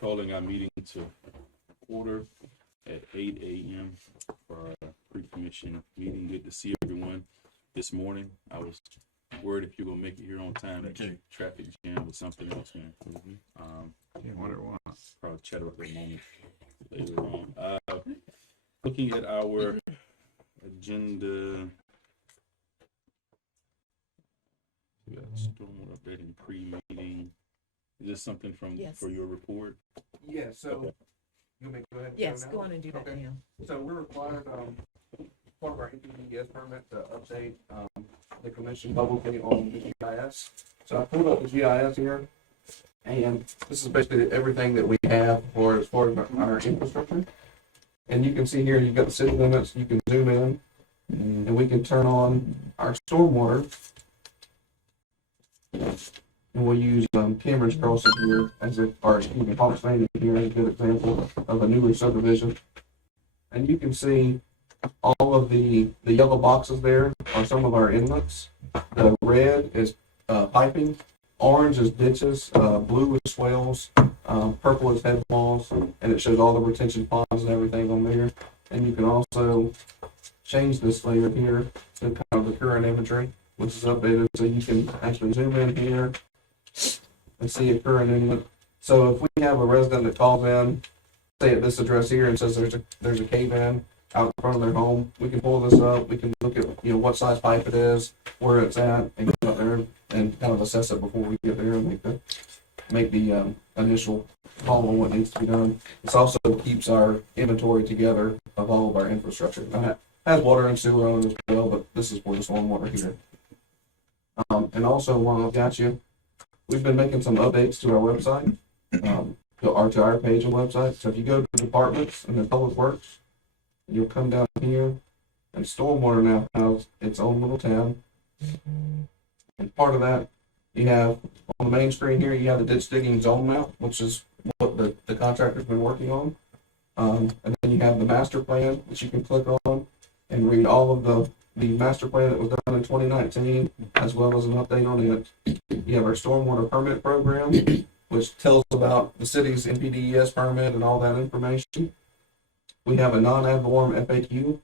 calling our meeting to order at 8 a.m. for our pre-commission meeting. Good to see everyone this morning. I was worried if you're gonna make it here on time. That traffic jam was something else, man. What it was. Probably chat about that moment later on. Looking at our agenda, we got stormwater updating pre-meeting. Is this something from for your report? Yeah, so Okay. you may go ahead and Yes, now? go on and do that now. So we're required, part of our NPDES permit to update the commission publicly on the GIS. So I pulled up the GIS here, and this is basically everything that we have for as far as our infrastructure. And you can see here, you've got the city limits, you can zoom in, and we can turn on our stormwater. And we'll use Cambridge Crossing here as a, or excuse me, Hawks Landing here as a good example of a newer subdivision. And you can see all of the yellow boxes there are some of our inlets. The red is piping, orange is ditches, blue is swales, purple is head walls, and it shows all the retention ponds and everything on there. And you can also change this layer here to kind of the current imagery, which is updated, so you can actually zoom in here and see a current inlet. So if we have a resident that calls in, say at this address here, and says there's a cave in out in front of their home, we can pull this up. We can look at what size pipe it is, where it's at, and go out there and kind of assess it before we get there and make the initial call on what needs to be done. This also keeps our inventory together of all of our infrastructure. It has water and sewer on it as well, but this is for the stormwater here. And also, while I've got you, we've been making some updates to our website, to our page and website. So if you go to departments and then public works, you'll come down here, and stormwater now has its own little tab. And part of that, you have on the main screen here, you have the ditch digging zone map, which is what the contractor's been working on. And then you have the master plan, which you can click on and read all of the master plan that was done in 2019, as well as an update on it. You have our stormwater permit program, which tells about the city's NPDES permit and all that information. We have a non-ad valorem FAQ,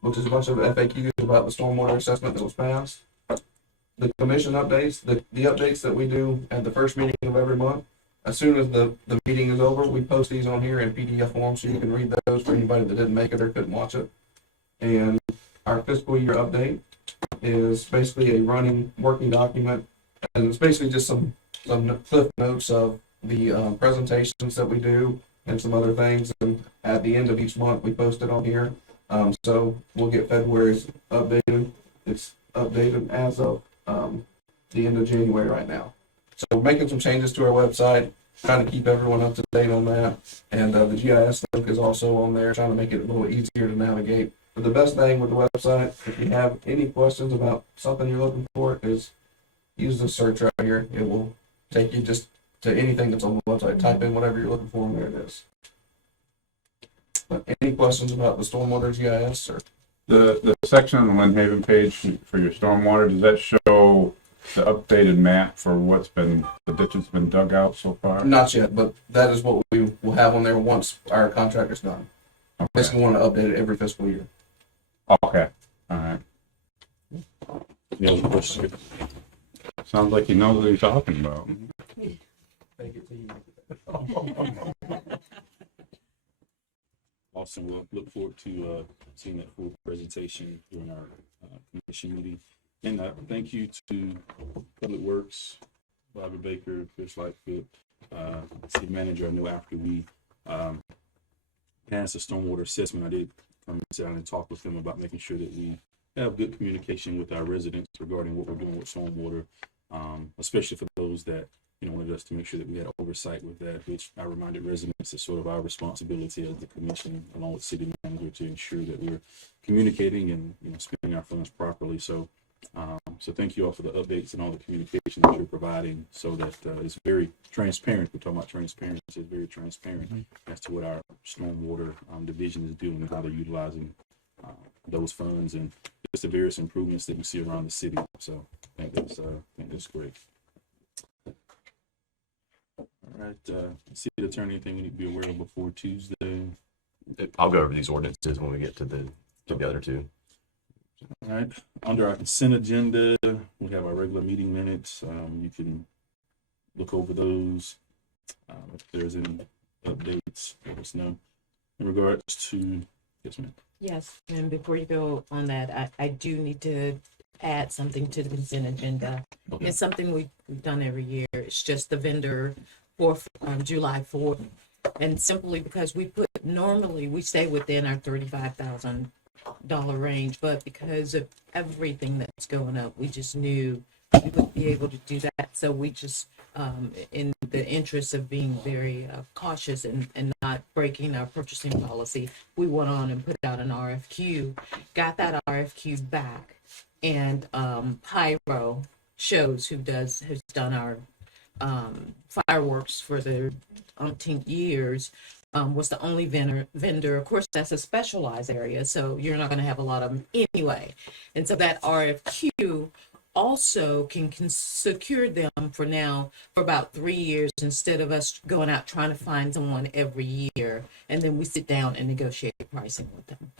which is a bunch of FAQs about the stormwater assessment that was passed. The commission updates, the updates that we do at the first meeting of every month. As soon as the meeting is over, we post these on here in PDF form so you can read those for anybody that didn't make it or couldn't watch it. And our fiscal year update is basically a running working document, and it's basically just some cliff notes of the presentations that we do and some other things. And at the end of each month, we post it on here. So we'll get February's updated. It's updated as of the end of January right now. So we're making some changes to our website, trying to keep everyone up to date on that. And the GIS link is also on there, trying to make it a little easier to navigate. But the best thing with the website, if you have any questions about something you're looking for, is use the search right here. It will take you just to anything that's on the website. Type in whatever you're looking for, and there it is. But any questions about the stormwater GIS? Or The section on the Lynn Haven page for your stormwater, does that show the updated map for the ditches been dug out so far? Not yet, but that is what we will have on there once our contract is done. Okay. Basically, want to update it every fiscal year. Okay. All right. Any other questions? Sounds like you know what you're talking about. Thank you. Awesome. We'll look forward to seeing that full presentation during our commission meeting. And thank you to Public Works, Bobby Baker, Chris Lightfoot, city manager. I know after we passed the stormwater assessment, I did come sit down and talk with them about making sure that we have good communication with our residents regarding what we're doing with stormwater, especially for those that wanted us to make sure that we had oversight with that, which I reminded residents is sort of our responsibility as the commission, along with city manager, to ensure that we're communicating and spending our funds properly. So thank you all for the updates and all the communication that you're providing, so that it's very transparent. We're talking about transparency. It's very transparent as to what our stormwater division is doing and how they're utilizing those funds and just the various improvements that we see around the city. So I think that's great. All All right, city attorney, anything we need to be aware of before Tuesday? I'll go over these ordinances when we get to the other two. All right, under our consent agenda, we have our regular meeting minutes. You can look over those. If there's any updates, let us know. In regards to, yes, ma'am. Yes, and before you go on that, I do need to add something to the consent agenda. Okay. It's something we've done every year. It's just the vendor for July 4th. And simply because normally we stay within our $35,000 range, but because of everything that's going up, we just knew we would be able to do that. So we just, in the interest of being very cautious and not breaking our purchasing policy, we went on and put out an RFQ, got that RFQ back, and Pyro Shows, has done our fireworks for the umpteenth years, was the only vendor. Of course, that's a specialized area, so you're not going to have a lot of them anyway. And so that RFQ also can secure them for now for about 3 years, instead of us going out trying to find someone every year, and then we sit down and negotiate pricing with them.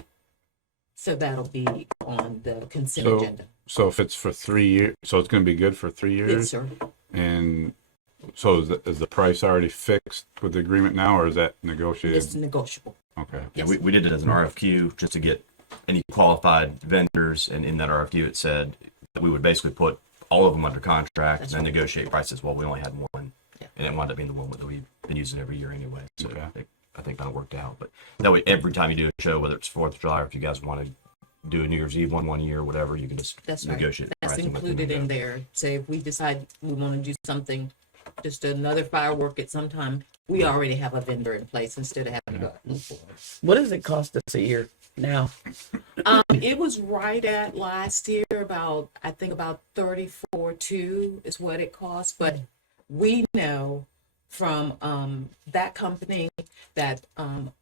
So that'll be on the consent agenda. So if it's for 3 years, so it's going to be good for 3 years? Yes, sir. And so is the price already fixed with the agreement now, or is that negotiated? It's negotiable. Okay. Yeah, we did it as an RFQ just to get any qualified vendors, and in that RFQ it said that we would basically put all of them under contract and then negotiate prices. Well, we only had one, Yeah. and it wound up being the one that we've been using every year anyway. So Okay. I think that worked out. But that way, every time you do a show, whether it's 4th of July or if you guys want to do a New Year's Eve one year, whatever, you can just That's right. negotiate. That's pricing with them included and in go. there. Say if we decide we want to do something, just another firework at some time, we already have a vendor in place instead of having to look for it. What does it cost us a year now? It was right at last year I think about 34.2 is what it cost, but we know from that company that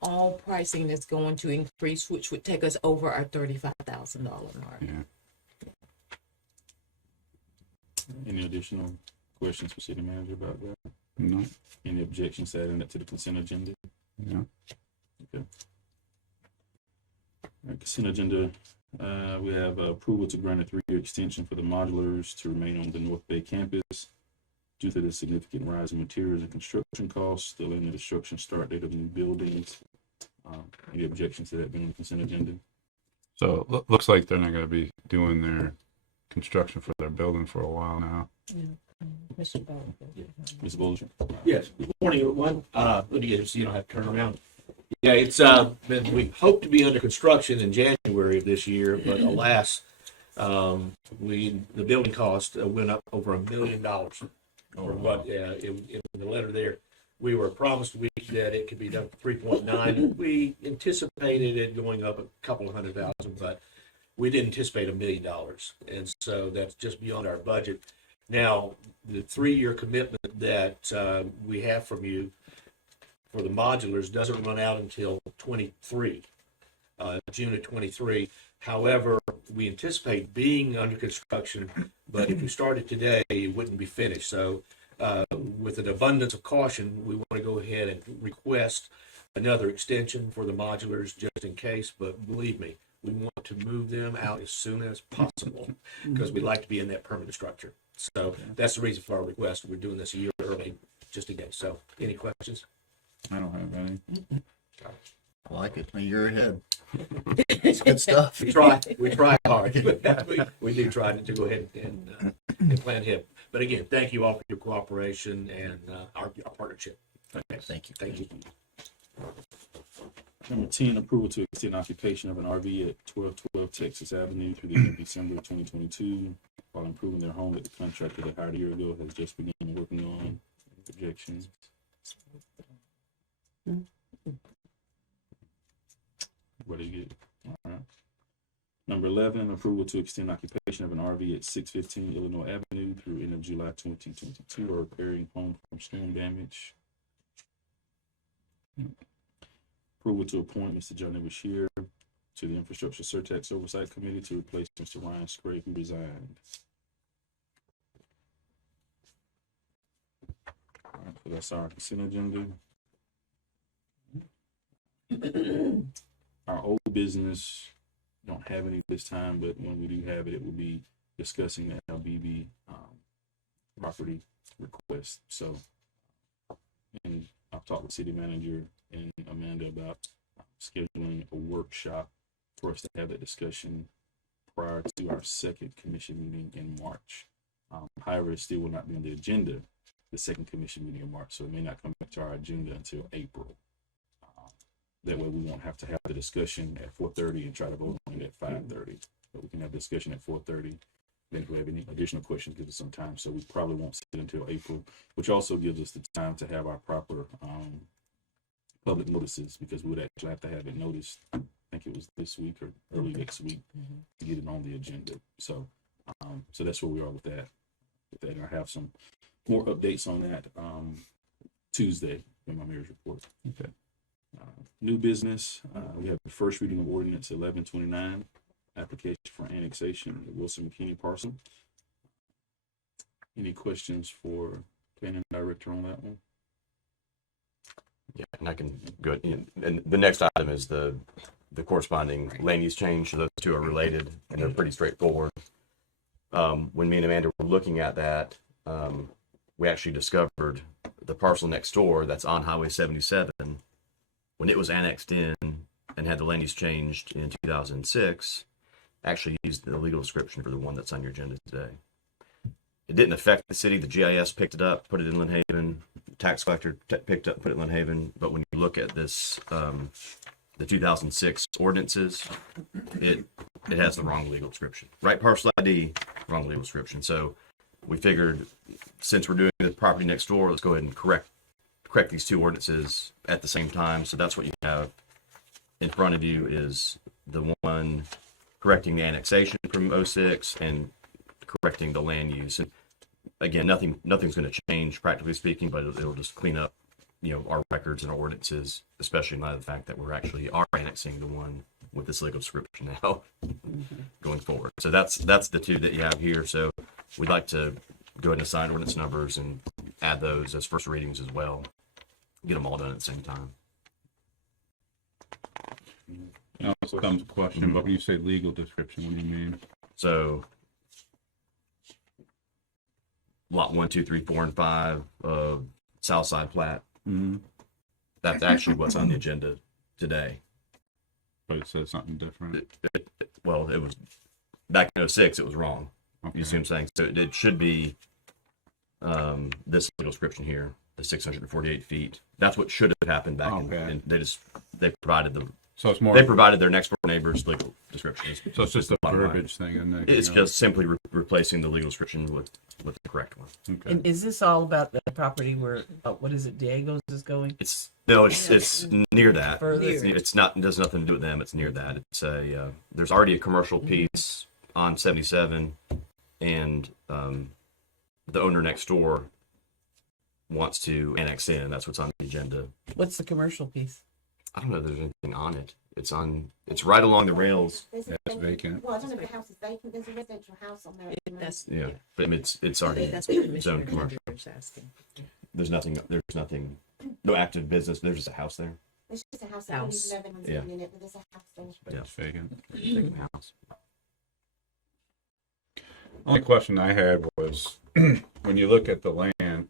all pricing is going to increase, which would take us over our $35,000 mark. Yeah. Any additional questions for city manager about that? No. Any objections to adding that to the consent agenda? No. Okay. All right, consent agenda, we have approval to grant a 3-year extension for the modulars to remain on the North Bay campus due to the significant rise in materials and construction costs, still in the construction start date of new buildings. Any objections to that being on the consent agenda? So it looks like they're not going to be doing their construction for their building for a while now. Mr. Bell. Ms. Bolger? Yes, good morning, everyone. Let me get it so you don't have to turn around. Yeah, it's we hope to be under construction in January of this year, but alas, the building cost went up over $1 million. Or what? In the letter there, we were promised that it could be done for 3.9. We anticipated it going up a couple of $100,000, but we didn't anticipate $1 million, and so that's just beyond our budget. Now, the 3-year commitment that we have from you for the modulars doesn't run out until 23, June of 23. However, we anticipate being under construction, but if we started today, it wouldn't be finished. So with an abundance of caution, we want to go ahead and request another extension for the modulars just in case. But believe me, we want to move them out as soon as possible because we'd like to be in that permanent structure. So that's the reason for our request. We're doing this a year early just in case. So any questions? I don't have any. I like it. A year ahead. It's good stuff. We try hard. we do try to go ahead and plan ahead. But again, thank you all for your cooperation and our partnership. Okay. Thank you. Thank you. Number 10, approval to extend occupation of an RV at 1212 Texas Avenue through the end of December 2022 while improving their home that the contractor that hired a year ago has just begun working on. Objections? What do you get? All right. Number 11, approval to extend occupation of an RV at 615 Illinois Avenue through end of July 2022 or repairing home from storm damage. Approval to appoint Mr. Johnny Bashir to the Infrastructure Surtax Oversight Committee to replace Mr. Ryan Scray, who resigned. All right, so that's our consent agenda. Our old business, don't have any this time, but when we do have it, it will be discussing the LBB property request. So, and I've talked with city manager and Amanda about scheduling a workshop for us to have that discussion prior to our second commission meeting in March. However, it still will not be on the agenda, the second commission meeting in March, so it may not come back to our agenda until April. That way we won't have to have the discussion at 4:30 and try to vote on it at 5:30. But we can have discussion at 4:30. Then if we have any additional questions, give us some time. So we probably won't sit until April, which also gives us the time to have our proper public notices, because we would actually have to have it noticed. I think it was this week or early next week to get it on the agenda. So, so that's where we are with that. And I have some more updates on that Tuesday in my mayor's report. Okay. New business, we have the first reading of ordinance 1129, application for annexation of the Wilson McKinney parcel. Any questions for planning director on that one? Yeah, and I can go, and the next item is the corresponding land use change. So those two are related and they're pretty straightforward. When me and Amanda were looking at that, we actually discovered the parcel next door that's on Highway 77. When it was annexed in and had the land use changed in 2006, actually used the legal description for the one that's on your agenda today. It didn't affect the city. The GIS picked it up, put it in Lynn Haven. Tax collector picked up, put it in Lynn Haven. But when you look at this, the 2006 ordinances, it has the wrong legal description. Right parcel ID, wrong legal description. So we figured, since we're doing the property next door, let's go ahead and correct these two ordinances at the same time. So that's what you have in front of you, is the one correcting the annexation from 06 and correcting the land use. And again, nothing's going to change practically speaking, but it'll just clean up, our records and our ordinances, especially in light of the fact that we're actually annexing the one with this legal description now going forward. So that's the two that you have here. So we'd like to go ahead and assign ordinance numbers and add those as first readings as well. Get them all done at the same time. Now this comes a question, but when you say legal description, what do you mean? So lot 1, 2, 3, 4, and 5 of Southside Plat. Mm-hmm. That's actually what's on the agenda today. But it says something different. Well, it was back in 06, it was wrong. Okay. You see what I'm saying? So it should be this legal description here, the 648 feet. That's what should have happened back in, Okay. and they provided them. So it's more. They provided their next door neighbor's legal descriptions. So it's just a bottom line. verbiage thing, and then It's just simply replacing the legal description with the correct one. okay. And is this all about the property where, what is it, Diego's is going? It's near that. Further? It's not. It has nothing to do with them. It's near that. It's there's already a commercial piece on 77, and the owner next door wants to annex in. That's what's on the agenda. What's the commercial piece? I don't know if there's anything on it. It's right along the rails. That's vacant. Well, I don't know if the house is vacant. There's a residential house on there. at the moment. That's, Yeah, but I mean, it's already that's what Commissioner zoned commercial. Hender's asking. There's nothing, no active business. There's just a house there. It's just a house. I don't House. even know if anyone's Yeah. living in it, but there's a house there. Yeah. It's vacant. Vacant house. Only question I had was, when you look at the land,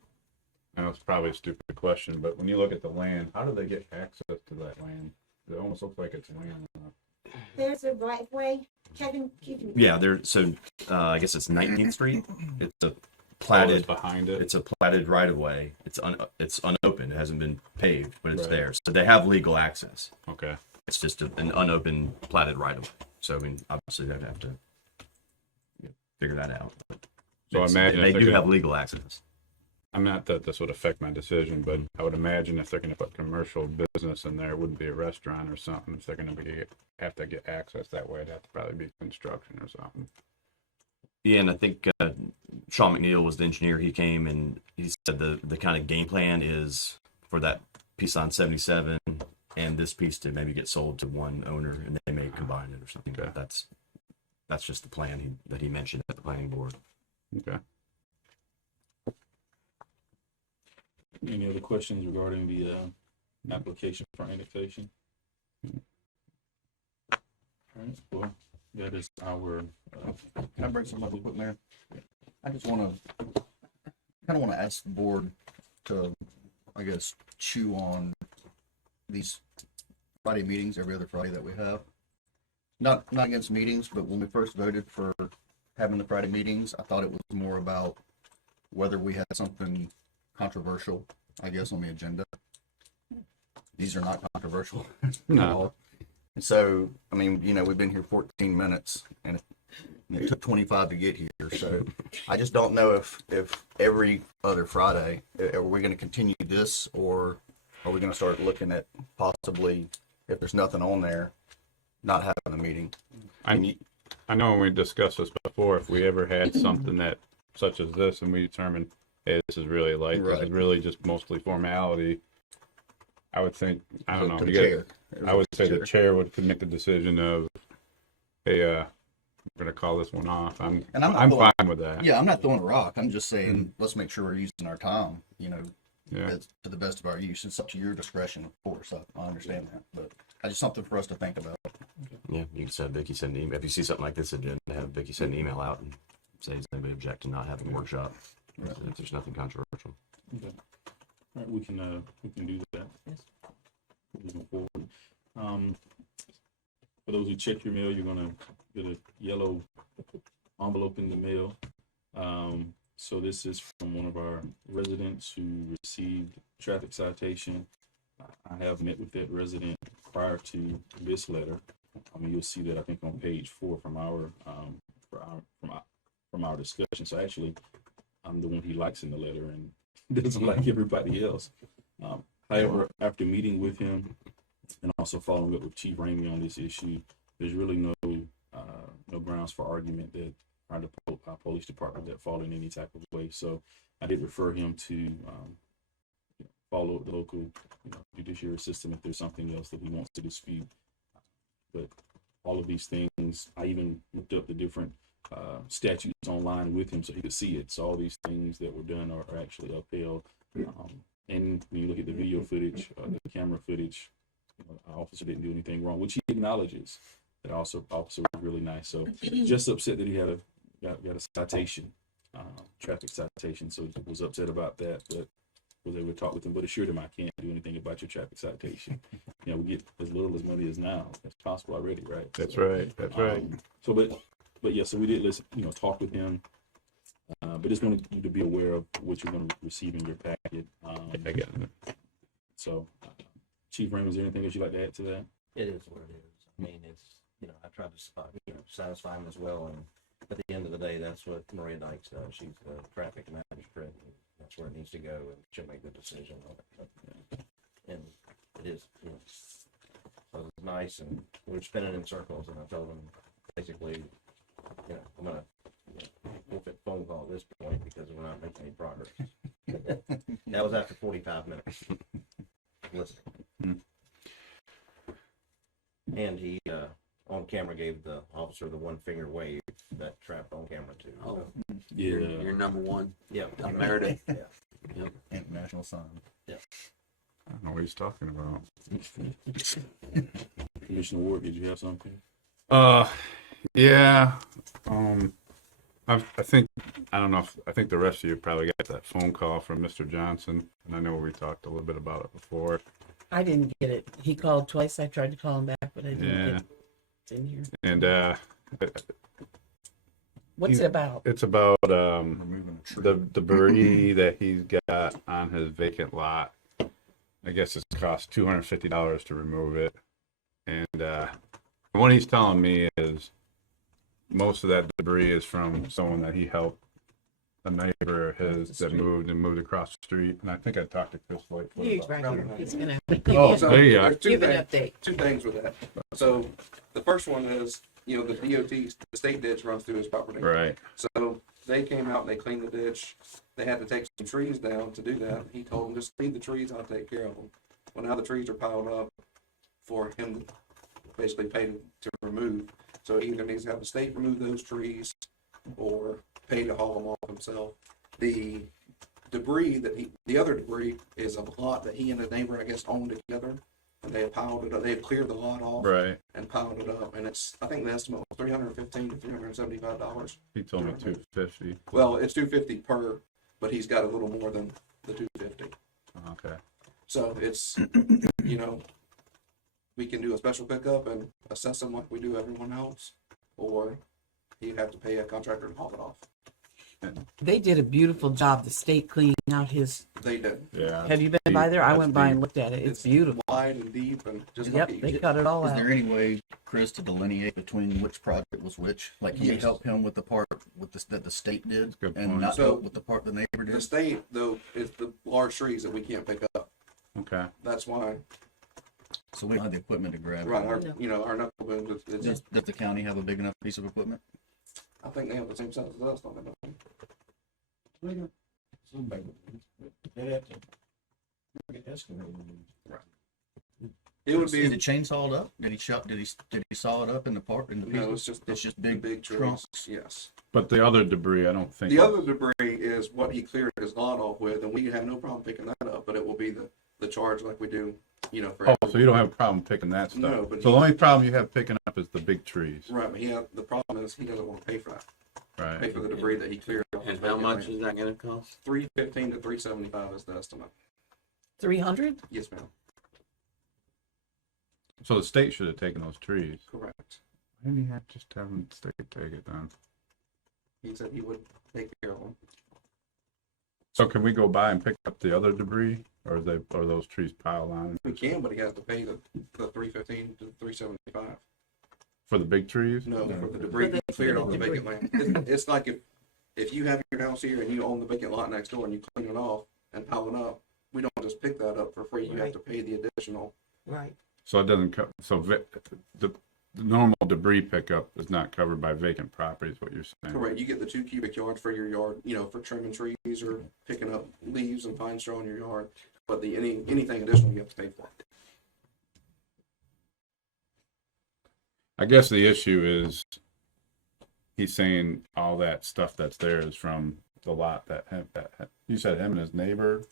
I know it's probably a stupid question, but when you look at the land, how do they get access to that land? It almost looks like it's land. There's a right of way. Kevin, you can. Yeah, I guess it's 19th Street. It's a Oh, platted. it's behind it. It's a platted right of way. It's unopened. It hasn't been paved, but it's Right. there. So they have legal access. Okay. It's just an unopened platted right of way. So I mean, obviously they'd have to figure that out. So I imagine they if they're do gonna- have legal access. I'm not that this would affect my decision, but I would imagine if they're going to put commercial business in there, it wouldn't be a restaurant or something. If they're going to have to get access that way, it'd have to probably be construction or something. Yeah, and I think Sean McNeil was the engineer. He came and he said the kind of game plan is for that piece on 77 and this piece to maybe get sold to one owner, and they may combine it or something. Okay. But that's just the plan that he mentioned at the planning board. Okay. Any other questions regarding the application for annexation? All right, well, that is our, Can I bring something up real quick, Mayor? I just wanna, kinda wanna ask the board to, I guess, chew on these Friday meetings every other Friday that we have. Not against meetings, but when we first voted for having the Friday meetings, I thought it was more about whether we had something controversial, I guess, on the agenda. These are not controversial at No. all. And so, I mean, we've been here 14 minutes and it took 25 to get here. So I just don't know if every other Friday, are we going to continue this, or are we going to start looking at possibly, if there's nothing on there, not having a meeting? I know when we discussed this before, if we ever had something that, such as this, and we determined, hey, this is really light, this is Right. really just mostly formality, I would think, I don't know. The you chair. I would say the chair would could make the decision of, hey, we're gonna call this one off. I'm And I'm not I'm going- fine with that. Yeah, I'm not throwing a rock. I'm just saying, let's make sure we're using our time, Yeah. as, to the best of our use. It's up to your discretion, of course. I understand that, but just something for us to think about. Yeah, you can send Vicky send an email. If you see something like this agenda, have Vicky send an email out and say, does anybody object to not having a workshop? Right. If there's nothing controversial. okay. All right, we can do that. Yes. Moving forward. For those who check your mail, you're gonna get a yellow envelope in the mail. So this is from one of our residents who received traffic citation. I have met with that resident prior to this letter. You'll see that, I think, on page 4 from our discussion. So actually, I'm the one he likes in the letter and doesn't like everybody else. However, after meeting with him and also following up with Chief Ramey on this issue, there's really no grounds for argument that our police department that fall in any type of way. So I did refer him to follow the local judiciary system if there's something else that he wants to dispute. But all of these things, I even looked up the different statutes online with him so he could see it. So all these things that were done are actually upheld. And when you look at the video footage, the camera footage, our officer didn't do anything wrong, which he acknowledges. That officer was really nice. So just upset that he had got a citation, traffic citation. So was upset about that, but was able to talk with him, but assured him I can't do anything about your traffic citation. We get as little as money as now as possible already, right? That's right. That's right. So, but yeah, so we did listen, talk with him. But just wanted you to be aware of what you're going to receive in your packet. I get it. So, Chief Raymond, is there anything else you'd like to add to that? It is what it is. I mean, it's, I try to satisfy him as well. And at the end of the day, that's what Maria Dykes does. She's the traffic magistrate. And that's where it needs to go, and she'll make the decision on it. And it is, so it was nice. And we were spinning in circles, and I told him basically, I'm going to forfeit phone call at this point because we're not making any progress. That was after 45 minutes. Listening. And he, on camera, gave the officer the one finger wave that trapped on camera too. Oh, Yeah. you're number one. Yeah. Meredith. Yeah. International sign. I don't know what he's talking about. Commissioner Ward, did you have something? Yeah. I think, I don't know if, I think the rest of you probably got that phone call from Mr. Johnson, and I know we talked a little bit about it before. I didn't get it. He called twice. I tried to call him back, but I didn't Yeah. get it. It's in here. And, What's it about? it's about, Removing a tree. the debris that he's got on his vacant lot. I guess it's cost $250 to remove it. And what he's telling me is most of that debris is from someone that he helped, a neighbor of his that moved across the street. And I think I talked to Chris White. He's right here. He's gonna Oh, there you are. There's two give an things- update. Two things with that. So the first one is, the DOT, the state ditch runs through his property. Right. So they came out and they cleaned the ditch. They had to take some trees down to do that. He told them, just leave the trees, I'll take care of them. Well, now the trees are piled up for him to basically pay to remove. So he either needs to have the state remove those trees or pay to haul them off himself. The debris the other debris is a lot that he and his neighbor, I guess, owned together. And they have piled it up, they have cleared the lot off. Right. And piled it up, and I think the estimate was $315 to $375. He told me 250. Well, it's $250 per, but he's got a little more than the $250. Okay. So it's, we can do a special pickup and assess them like we do everyone else, or he'd have to pay a contractor to haul it off. They did a beautiful job, the state cleaning out his, They do. Yeah. have you been by there? I went by and looked at it. It's beautiful. Wide and deep and just Yep, like they it. cut it all Is out. there any way, Chris, to delineate between which project was which? Like, can you Yes. help him with the part with that the state did, Good and point. not So- with the part the neighbor The did? state, though, is the large trees that we can't pick up. Okay. That's why, So we don't have the equipment to grab. right, it. our knuckle booms, it's Does the county have a big enough piece of equipment? I think they have the same size as us, don't they? It would Is be, it chainsawed up? Did he saw it up in the part in the no, pieces? it's just big trees, trunks. yes. But the other debris, I don't think. The other debris is what he cleared his lot off with, and we have no problem picking that up, but it will be the charge like we do, for. Oh, so you don't have a problem picking that stuff? No, but So the he- only problem you have picking up is the big trees, Right, but the problem is he doesn't want to pay for that, pay right? for the debris that he cleared. off And his how vacant much land. is that gonna cost? $315 to $375 is the estimate. 300? Yes, ma'am, So the state should have taken those trees. correct. Why didn't he have just have them state take it then? He said he would take care of them. So can we go by and pick up the other debris, or are those trees piled on We can, but he has to pay the $315 to $375. for the big trees? No, for the debris he cleared off the vacant land. It's like if you have your house here and you own the vacant lot next door and you clean it off and pile it up, we don't just pick that up for free. You have to pay the additional. Right. So it doesn't the normal debris pickup is not covered by vacant property, is what you're saying? Correct. You get the 2 cubic yards for your yard, for trimming trees or picking up leaves and fine straw in your yard. But anything additional you have to pay for. I guess the issue is he's saying all that stuff that's there is from the lot that you said him and his neighbor.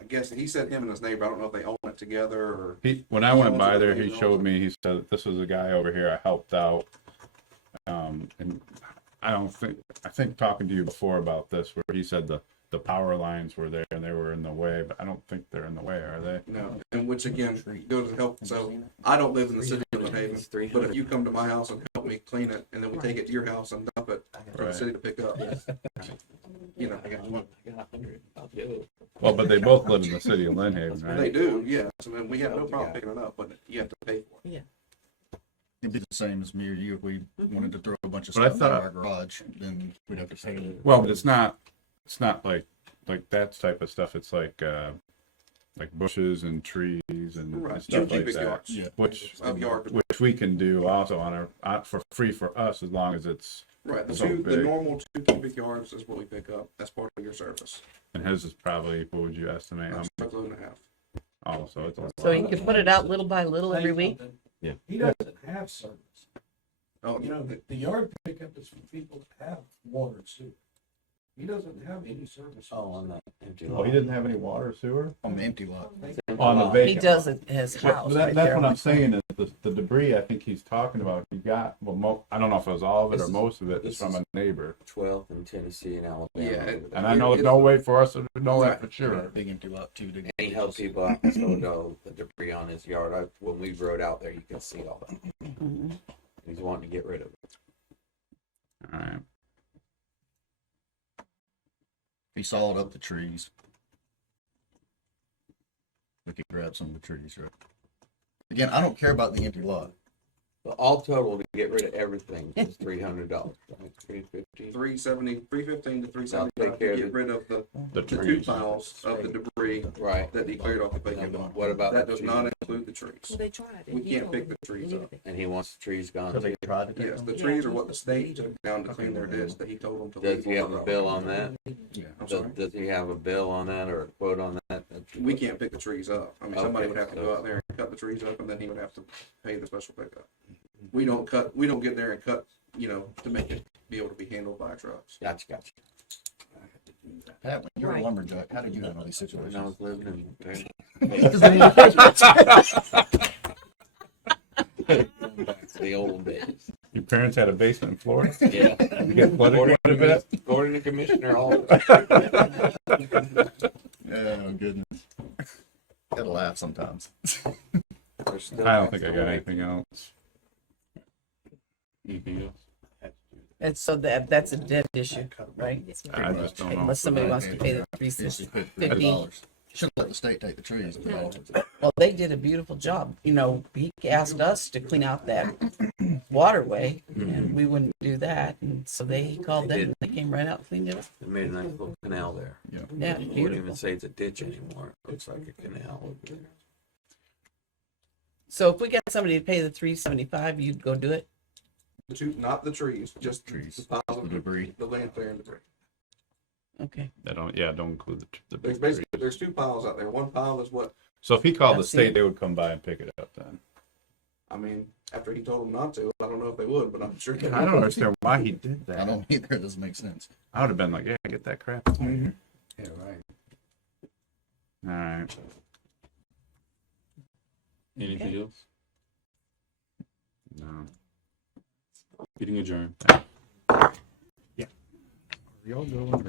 I guess he said him and his neighbor. I don't know if they own it together or. When I He went owns by it, there, the he neighbor showed owns me. He said this was a guy over here I helped out. And I think talking to you before about this, where he said the power lines were there and they were in the way, but I don't think they're in the way, are they? No, and which again goes to help. So I don't live in the city of New Haven, but if you come to my house and help me clean it, and then we take it to your house and dump it for the Right. city to pick up, I got 100. I'll do it. Well, but they both live in the city of Lynn Haven, they right? do. Yes, I mean we have no problem picking it up, but you have to pay for it. It'd be the same as me or you if we wanted to throw a bunch of But I stuff out of thought- our garage, then we'd have to pay it. Well, but it's not like that type of stuff. It's like bushes and trees and Right, 2 stuff like cubic that. yards Yeah. Which of yard. which we can do also on for free for us as long as it's Right, the so the big. normal 2 cubic yards is what we pick up. That's part of your service. and his is probably, what would you estimate? That's a load and a half. Also, it's a So you can put it out little by little every week? Yeah. He doesn't have service. Oh, You know, the yard pickup is for people that have water and sewer. He doesn't have any service. Oh, on that empty Oh, lot. he doesn't have any water or sewer On the empty lot. on the Lot. vacant. He does it at his But house that, right that's there. what I'm saying is the debris I think he's talking about. He got I don't know if it was all of it This or is- most of it is this from is- a neighbor. 12th in Tennessee and Alabama. Yeah, And I know there's no way for us to know that for sure. Big empty lot too. And he helped people out and so the debris on his yard. When we rode out there, you can see all that. Mhm. He's wanting to get rid of it. All right. He sawed up the trees. We could grab some of the trees, right? Again, I don't care about the empty lot. But all total to get rid of everything is $300. Right? $350. 315 to 375 take care to of get rid of the The 2 trees. piles of the debris Right. that he cleared off the vacant Now, lot. what about That the does trees? not include the trees. Well, they tried it. We He can't told pick me the trees leave up. it. And he wants the trees gone. So they too. tried to take Yes, them? the Yeah, trees are he what the told state me. took down to clean their ditch that he told them to Does leave. he have a bill on that? Yeah. I'm Does, sorry. does he have a bill on that or a quote on that? We can't pick the trees up. I mean, somebody Okay, would have to so- go out there and cut the trees up, and then he would have to pay the special pickup. We don't get there and cut, to make it be able to be handled by trucks. Gotcha. Pat, when you were a lumberjack, how did you handle these When I situations? was living in Back to the old days. Your parents had a basement in Florida? Yeah. You get flooded quite a bit? According to Commissioner, all the Oh, goodness. Gotta laugh sometimes. There's still I don't think I got anything else. Anything else? And so that's a debt issue, right? I just don't know. Unless somebody wants to pay the $350. Should let the state take the trees. Well, they did a beautiful job. You know, he asked us to clean out that waterway, and we wouldn't do that. And so he called them, and they came right out and cleaned it up. They made a nice little canal there. Yeah, I wouldn't even beautiful. say it's a ditch anymore. It looks like a canal over there. So if we got somebody to pay the $375, you'd go do it? Not the trees, just Trees. the piles of Debris. the landfare and debris. Okay. Don't include the There's big basically, trees. there's two piles out there. One pile is what, So if he called the That's state, it. they would come by and pick it up then. I mean, after he told them not to, I don't know if they would, but I'm sure. they I don't would. understand why he did I that. don't either. It doesn't make sense. I would have been like, yeah, get that crap out of here. Yeah, right. All right. Anything else? No. Meeting adjourned. Y'all go.